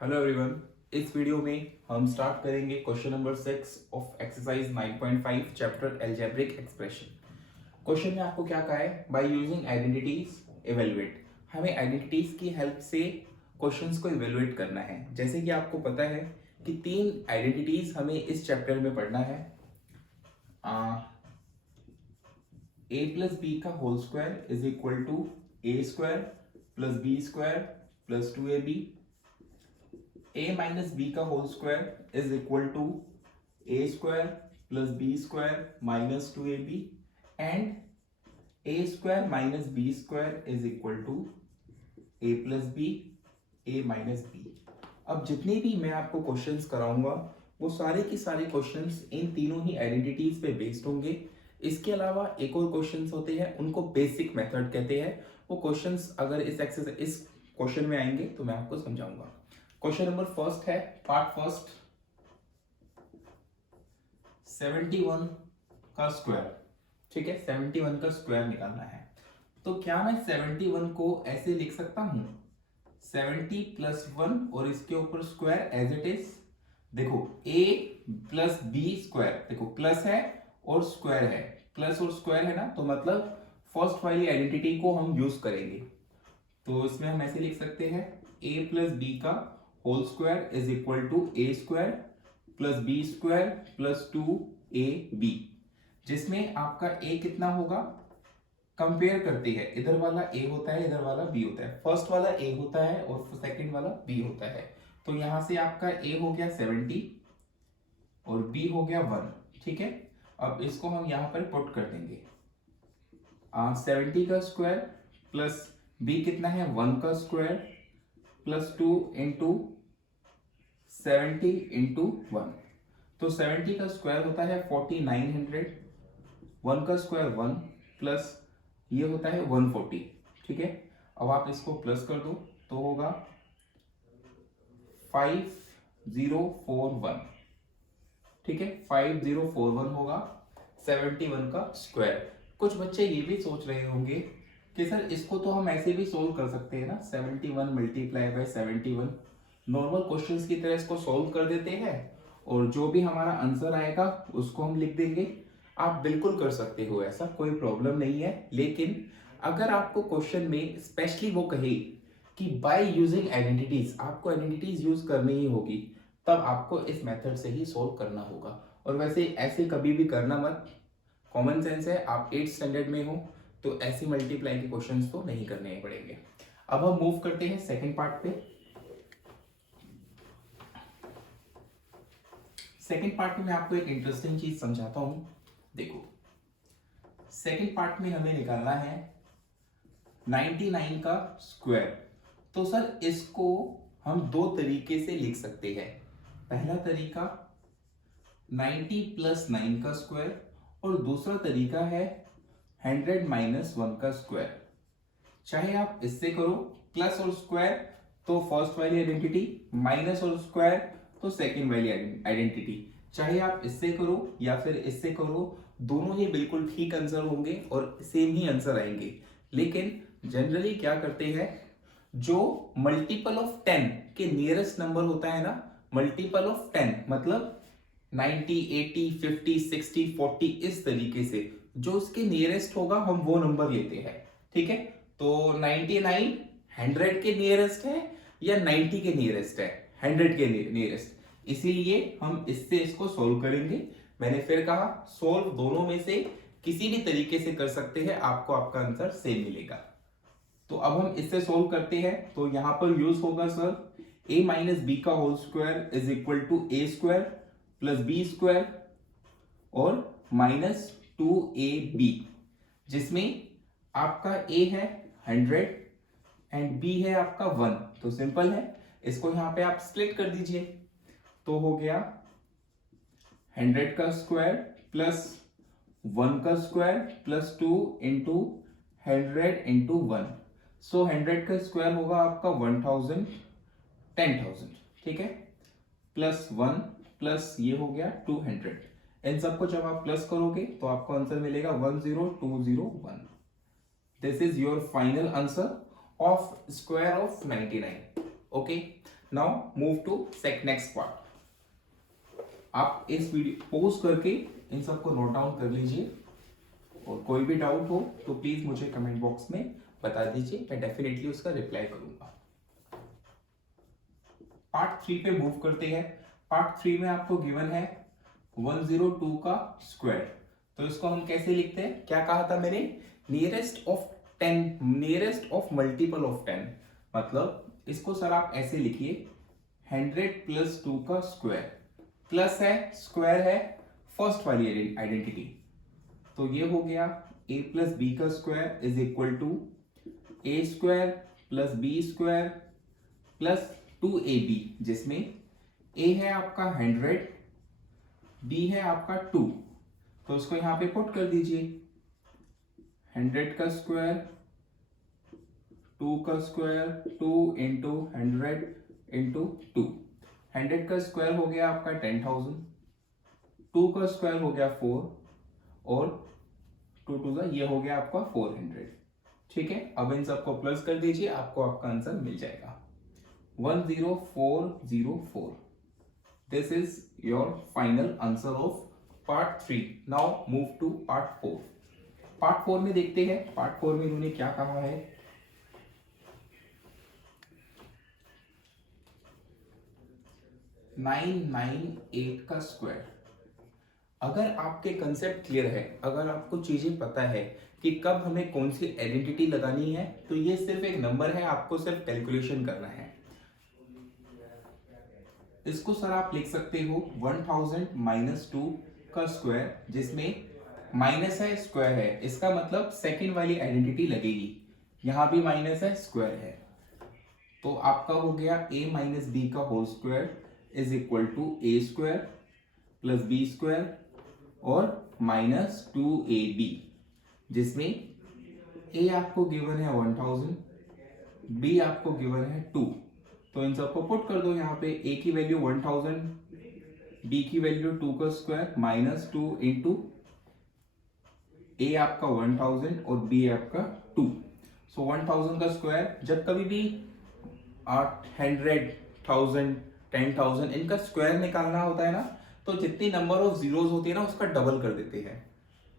Hello everyone. इस video में हम स्टार्ट करेंगे question number 6 of exercise 9.5 chapter algebraic expression. Question में आपको क्या कहा है, बाय यूजिंग आइडेंटिटीज इवेलुएट। हमें आइडेंटिटीज की हेल्प से क्वेश्चंस को इवेलुएट करना है। जैसे कि आपको पता है कि तीन आइडेंटिटीज हमें इस चैप्टर में पढ़ना है। ए प्लस बी का whole square is equal to A square plus B square plus 2ab। a minus b का whole square is equal to a square plus B square minus 2ab and a square minus B square is equal to a plus B a minus B. अब जितने भी मैं आपको questions कराऊंगा वो सारे के सारे क्वेश्चंस इन तीनों ही आइडेंटिटीज पे बेस्ड होंगे। इसके अलावा एक और क्वेश्चंस होते हैं, उनको बेसिक मेथड कहते हैं। वो क्वेश्चंस अगर इस क्वेश्चन में आएंगे तो मैं आपको समझाऊंगा। क्वेश्चन नंबर फर्स्ट है, पार्ट फर्स्ट, 71 का स्क्वायर। ठीक है, 71 का स्क्वायर निकालना है। तो क्या मैं 71 को ऐसे लिख सकता हूं, 70 प्लस 1 और इसके ऊपर स्क्वायर एज इट इज। देखो a प्लस बी स्क्वायर, देखो प्लस है और स्क्वायर है, प्लस और स्क्वायर है ना, तो मतलब फर्स्ट वाली आइडेंटिटी को हम यूज करेंगे। तो इसमें हम ऐसे लिख सकते हैं a प्लस बी का whole square is equal to A square plus B square plus 2ab, जिसमें आपका a कितना होगा, कंपेयर करते हैं, इधर वाला a होता है, इधर वाला b होता है। फर्स्ट वाला a होता है और सेकंड वाला b होता है। तो यहां से आपका a हो गया 70 और b हो गया 1। ठीक है, अब इसको हम यहां पर पुट कर देंगे। 70 का स्क्वायर प्लस b कितना है, 1 का स्क्वायर प्लस 2 इंटू 70 इंटू 1। तो 70 का स्क्वायर होता है 4900, 1 का स्क्वायर 1 प्लस ये होता है 140। ठीक है, अब आप इसको प्लस कर दो तो होगा 5041। ठीक है, 5041 होगा 71 का स्क्वायर। कुछ बच्चे ये भी सोच रहे होंगे कि सर इसको तो हम ऐसे भी सोल्व कर सकते हैं ना, 71 मल्टीप्लाई बाय 71। नॉर्मल क्वेश्चंस की तरह इसको सोल्व कर देते हैं और जो भी हमारा आंसर आएगा उसको हम लिख देंगे। आप बिल्कुल कर सकते हो, ऐसा कोई प्रॉब्लम नहीं है। लेकिन अगर आपको क्वेश्चन में स्पेशली वो कहे कि बाय यूजिंग आइडेंटिटीज, आपको आइडेंटिटीज यूज करनी ही होगी, तब आपको इस मेथड से ही सोल्व करना होगा। और वैसे ऐसे कभी भी करना मत, कॉमन सेंस है, आप 8th स्टैंडर्ड में हो तो ऐसी मल्टीप्लाई के क्वेश्चंस तो नहीं करने पड़ेंगे। अब हम मूव करते हैं सेकंड पार्ट पे। सेकंड पार्ट में मैं आपको एक इंटरेस्टिंग चीज समझाता हूं। देखो सेकंड पार्ट में हमें निकालना है 99 का स्क्वायर। तो सर इसको हम दो तरीके से लिख सकते हैं। पहला तरीका 90 प्लस 9 का स्क्वायर और दूसरा तरीका है 100 माइनस 1 का स्क्वायर। चाहे आप इससे करो प्लस और स्क्वायर तो फर्स्ट वाली आइडेंटिटी, माइनस और स्क्वायर तो सेकंड वाली आइडेंटिटी। चाहे आप इससे करो या फिर इससे करो, दोनों ही बिल्कुल ठीक आंसर होंगे और सेम ही आंसर आएंगे। लेकिन जनरली क्या करते हैं, जो मल्टीपल ऑफ 10 के नियरेस्ट नंबर होता है ना, मल्टीपल ऑफ 10 मतलब 90, 80, 50, 60, 40, इस तरीके से जो उसके नियरेस्ट होगा हम वो नंबर लेते हैं। ठीक है, तो 99 100 के नियरेस्ट है या 90 के नियरेस्ट है, 100 के नियरेस्ट, इसीलिए हम इससे इसको सोल्व करेंगे। मैंने फिर कहा सोल्व दोनों में से किसी भी तरीके से कर सकते हैं, आपको आपका आंसर सेम मिलेगा। तो अब हम इससे सोल्व करते हैं। तो यहां पर यूज होगा सर a माइनस बी का whole square is equal to A square plus B square और माइनस 2ab, जिसमें आपका a है 100 एंड b है आपका 1। तो सिंपल है, इसको यहां पे आप स्प्लिट कर दीजिए तो हो गया 100 का स्क्वायर प्लस 1 का स्क्वायर प्लस 2 इंटू 100 इंटू 1। सो 100 का स्क्वायर होगा आपका 1000, 10,000। ठीक है, प्लस 1 प्लस ये हो गया 200। इन सबको जब आप प्लस करोगे तो आपको आंसर मिलेगा 10201। This is your final answer of square of 99। Okay, now move to next part. आप इस वीडियो पॉज करके इन सबको नोट डाउन कर लीजिए और कोई भी डाउट हो तो प्लीज मुझे कमेंट बॉक्स में बता दीजिए, मैं डेफिनेटली उसका रिप्लाई करूंगा। पार्ट 3 पे मूव करते हैं। पार्ट 3 में आपको गिवन है 102 का स्क्वायर। तो इसको हम कैसे लिखते हैं, क्या कहा था मैंने, nearest of 10, nearest of multiple of 10। मतलब इसको सर आप ऐसे लिखिए 100 प्लस 2 का स्क्वायर, प्लस है स्क्वायर है फर्स्ट वाली आइडेंटिटी। तो ये हो गया a प्लस बी का square is equal to A square plus B square plus 2ab, जिसमें a है आपका 100, b है आपका 2। तो इसको यहां पे पुट कर दीजिए 100 का स्क्वायर 2 का स्क्वायर 2 इंटू 100 इंटू 2। 100 का स्क्वायर हो गया आपका 10,000, 2 का स्क्वायर हो गया 4 और 2 2 का ये हो गया आपका 400। ठीक है, अब इन सबको प्लस कर दीजिए, आपको आपका आंसर मिल जाएगा 10404। This is your final answer of part 3। Now move to part 4। Part 4 में देखते हैं पार्ट 4 में इन्होंने क्या कहा है। नाइन 998 का स्क्वायर। अगर आपके कंसेप्ट क्लियर है, अगर आपको चीजें पता है कि कब हमें कौन सी आइडेंटिटी लगानी है, तो ये सिर्फ एक नंबर है, आपको सिर्फ कैलकुलेशन करना है। इसको सर आप लिख सकते हो 1000 माइनस 2 का स्क्वायर, जिसमें माइनस है स्क्वायर है, इसका मतलब सेकेंड वाली आइडेंटिटी लगेगी। यहां भी माइनस है स्क्वायर है, तो आपका हो गया a माइनस बी का whole square is equal to A square plus B square और माइनस 2ab, जिसमें a आपको गिवन है 1000, b आपको गिवन है 2। तो इन सबको पुट कर दो यहाँ पे, a की वैल्यू 1000, b की वैल्यू 2 का स्क्वायर माइनस 2 इंटू a आपका 1000 और b आपका 2। सो 1000 का स्क्वायर, जब कभी भी 800, 1000, 10,000 इनका स्क्वायर निकालना होता है ना, तो जितनी नंबर ऑफ जीरोस होती है ना उसका डबल कर देते हैं।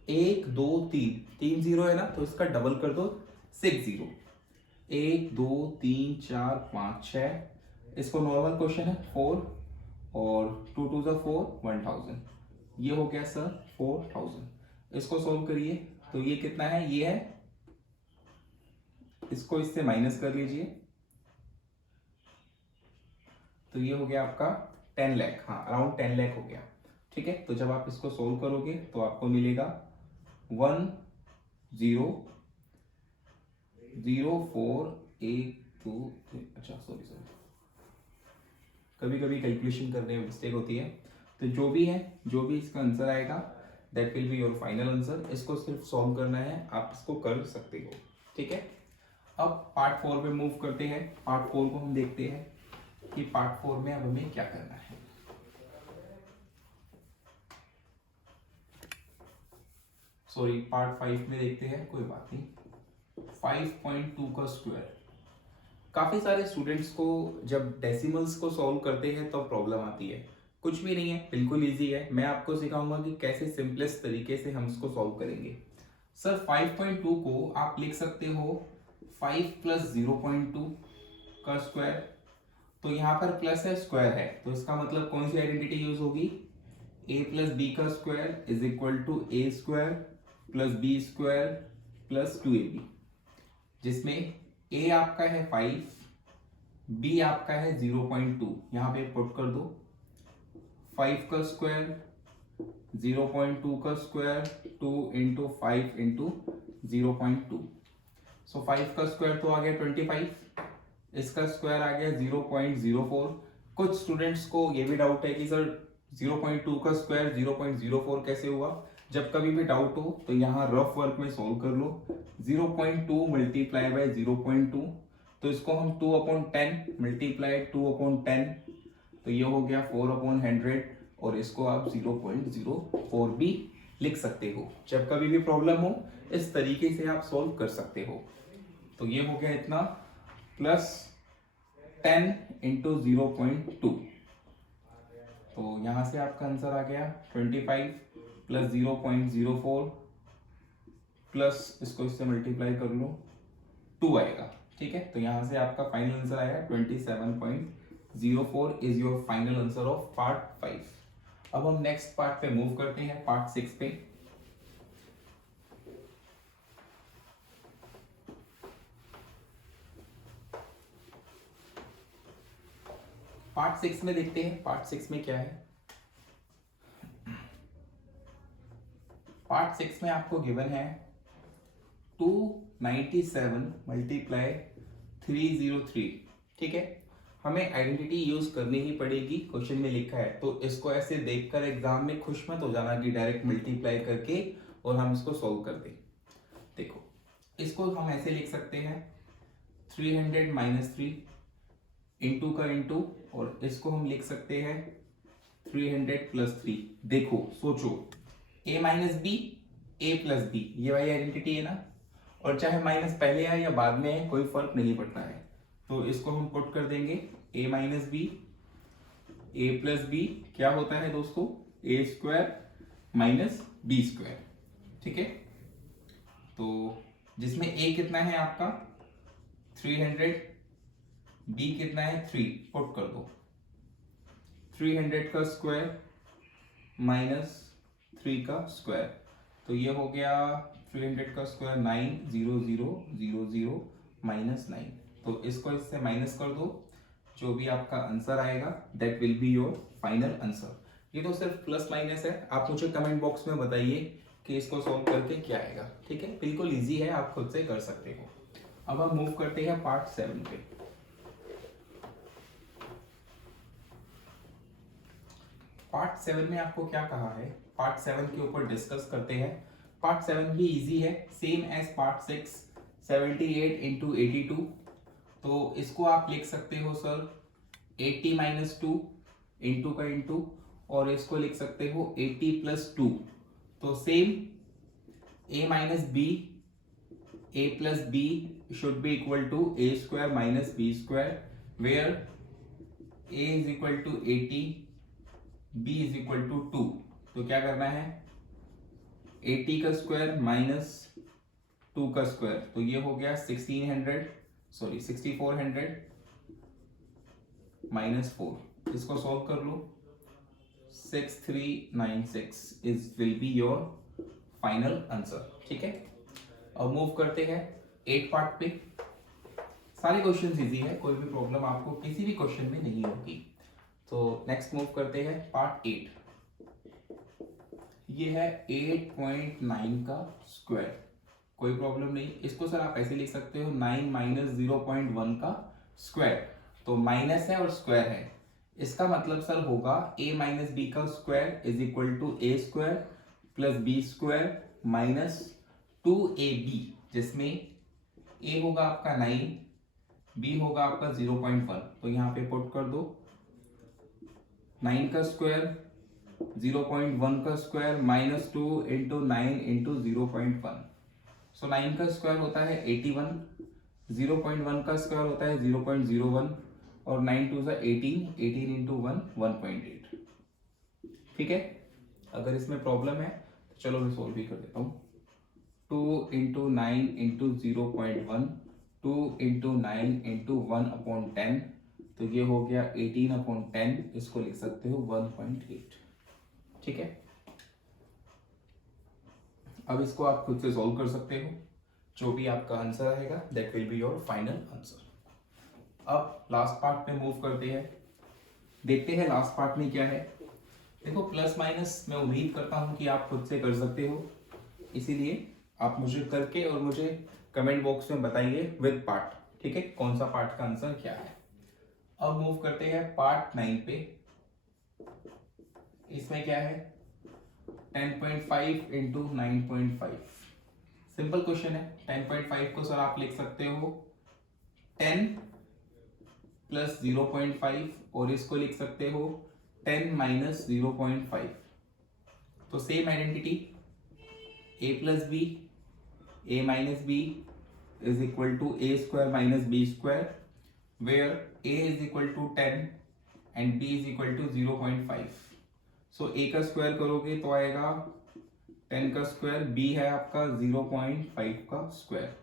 1 2 3, 3 जीरो है ना, तो इसका डबल कर दो 6 जीरो। 1 2 3 4 5 6, इसको नॉर्मल क्वेश्चन है 4 और 2 2 जा 4, 1000। ये हो गया सर 4000। इसको सोल्व करिए तो ये कितना है, ये है, इसको इससे माइनस कर लीजिए तो ये हो गया आपका 10 लाख, हाँ अराउंड 10 लाख हो गया। ठीक है, तो जब आप इसको सोल्व करोगे तो आपको मिलेगा 100482, अच्छा सॉरी कभी कभी कैलकुलेशन करने में मिस्टेक होती है। तो जो भी है, जो भी इसका आंसर आएगा that will be your final answer. इसको सिर्फ सॉल्व करना है, आप इसको कर सकते हो। ठीक है, अब पार्ट 4 पे मूव करते हैं। पार्ट 4 को हम देखते हैं कि पार्ट 4 में अब हमें क्या करना है। सॉरी पार्ट 5 में देखते हैं, कोई बात नहीं। 5.2 का स्क्वायर। काफी सारे स्टूडेंट्स को जब डेसिमल्स को सॉल्व करते हैं तो प्रॉब्लम आती है। कुछ भी नहीं है, बिल्कुल इजी है। मैं आपको सिखाऊंगा कि कैसे सिंपलेस्ट तरीके से हम इसको सॉल्व करेंगे। सर 5.2 को आप लिख सकते हो 5 प्लस 0.2 का स्क्वायर। तो यहाँ पर प्लस है स्क्वायर है, तो इसका मतलब कौन सी आइडेंटिटी यूज होगी, a प्लस बी का square is equal to A square plus B square plus 2ab, जिसमें a आपका है 5, b आपका है 0.2। यहाँ पे पुट कर दो 5 का स्क्वायर 0.2 का स्क्वायर 2 इंटू 5 इंटू 0.2। सो 5 का स्क्वायर तो आ गया 25, इसका स्क्वायर आ गया 0.04। कुछ स्टूडेंट्स को ये भी डाउट है कि सर 0.2 का स्क्वायर 0.04 कैसे हुआ। जब कभी भी डाउट हो तो यहाँ रफ वर्क में सॉल्व कर लो। 0.2 मल्टीप्लाई बाय 0.2, तो इसको हम 2/10 मल्टीप्लाई 2/10, तो ये हो गया 4/100 और इसको आप 0.04 भी लिख सकते हो। जब कभी भी प्रॉब्लम हो इस तरीके से आप सॉल्व कर सकते हो। तो ये हो गया इतना प्लस 10 इंटू 0.2, तो यहाँ से आपका आंसर आ गया 25 प्लस 0.04 प्लस इसको इससे मल्टीप्लाई कर लो 2 आएगा। ठीक है, तो यहाँ से आपका फाइनल आंसर आया 27.04 is your final answer of part 5। अब हम नेक्स्ट पार्ट पे मूव करते हैं, पार्ट 6 पे। पार्ट 6 में देखते हैं, पार्ट 6 में क्या है। पार्ट 6 में आपको गिवन है 297 मल्टीप्लाई 303। ठीक है, हमें आइडेंटिटी यूज करनी ही पड़ेगी, क्वेश्चन में लिखा है, तो इसको ऐसे देखकर एग्जाम में खुश मत हो जाना कि डायरेक्ट मल्टीप्लाई करके और हम इसको सॉल्व कर दें। देखो, इसको हम ऐसे लिख सकते हैं 300 माइनस 3 इंटू का इंटू, और इसको हम लिख सकते हैं 300 प्लस 3। देखो सोचो, a minus B A plus B, ये वाली आइडेंटिटी है ना, और चाहे माइनस पहले आए या बाद में आए कोई फर्क नहीं पड़ता है। तो इसको हम पुट कर देंगे a minus B A plus B, क्या होता है दोस्तों, A square minus B square. ठीक है, तो जिसमें a कितना है आपका 300, b कितना है 3, पुट कर दो 300 का स्क्वायर माइनस 3 का स्क्वायर, तो ये हो गया 300 का स्क्वायर 90000 माइनस 9, तो इसको इससे माइनस कर दो, जो भी आपका आंसर आएगा that will be your final answer. ये तो सिर्फ प्लस माइनस है, आप मुझे कमेंट बॉक्स में बताइए कि इसको सॉल्व करके क्या आएगा। ठीक है, बिल्कुल इजी है, आप खुद से कर सकते हो। अब हम मूव करते हैं पार्ट 7 पे। पार्ट 7 में आपको क्या कहा है, पार्ट 7 के ऊपर डिस्कस करते हैं। पार्ट 7 भी इजी है, सेम एज पार्ट 6, 78 इंटू 82, तो इसको आप लिख सकते हो सर 80 माइनस 2 इंटू का इंटू, और इसको लिख सकते हो 80 प्लस 2, तो same a minus B a plus B should be equal to a square minus B square, where a is equal to 80, b is equal to 2। तो क्या करना है 80 का स्क्वायर माइनस 2 का स्क्वायर, तो ये हो गया 6400 माइनस 4, इसको सॉल्व कर लो 6396 is will be your final answer. ठीक है, अब मूव करते हैं 8 पार्ट पे। सारे क्वेश्चंस इजी है, कोई भी प्रॉब्लम आपको किसी भी क्वेश्चन में नहीं होगी। तो नेक्स्ट मूव करते हैं पार्ट 8। ये है 8.9 का स्क्वायर, कोई प्रॉब्लम नहीं, इसको सर आप ऐसे लिख सकते हो 9 माइनस 0.1 का स्क्वायर, तो माइनस है और स्क्वायर है, इसका मतलब सर होगा a माइनस बी का square is equal to A square plus B square minus 2ab, जिसमें a होगा आपका 9, b होगा आपका 0.1, तो यहाँ पे पुट कर दो 9 का स्क्वायर 0.1 का स्क्वायर माइनस 2 इंटू 9 इंटू 0.1, सो 9 का स्क्वायर होता है 81, 0.1 का स्क्वायर होता है 0.01, और 9 टू सा 18 इंटू 1 1.8। ठीक है, अगर इसमें प्रॉब्लम है तो चलो मैं सोल्व भी कर देता हूँ। 2 इंटू 9 इंटू 0.1, 2 इंटू 9 इंटू 1/10, तो ये हो गया 18/10, इसको लिख सकते हो 1.8। ठीक है, अब इसको आप खुद से सॉल्व कर सकते हो, जो भी आपका आंसर आएगा that will be your final answer. अब लास्ट पार्ट पे मूव करते हैं, देखते हैं लास्ट पार्ट में क्या है। देखो प्लस माइनस मैं उम्मीद करता हूं कि आप खुद से कर सकते हो, इसीलिए आप मुझे करके और मुझे कमेंट बॉक्स में बताइए विद पार्ट। ठीक है, कौन सा पार्ट का आंसर क्या है। अब मूव करते हैं पार्ट 9 पे। इसमें क्या है 10.5 इंटू 9.5, सिंपल क्वेश्चन है। 10.5 को सर आप लिख सकते हो 10 प्लस 0.5, और इसको लिख सकते हो 10 माइनस 0.5, तो same identity a plus B a minus B is equal to A square minus B square, where a is equal to 10 and b is equal to 0.5। So a का स्क्वायर करोगे तो आएगा 10 का स्क्वायर, b है आपका 0.5 का square,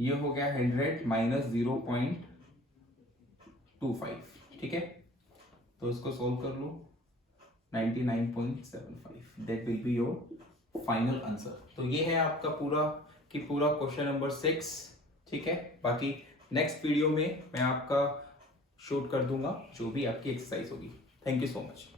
ये हो गया 100 माइनस 0.25। ठीक है, तो इसको सोल्व कर लो, 99.75 that will be your final answer. तो ये है आपका पूरा कि पूरा क्वेश्चन नंबर 6। ठीक है, बाकी नेक्स्ट वीडियो में मैं आपका शूट कर दूंगा जो भी आपकी एक्सरसाइज होगी। Thank you so much.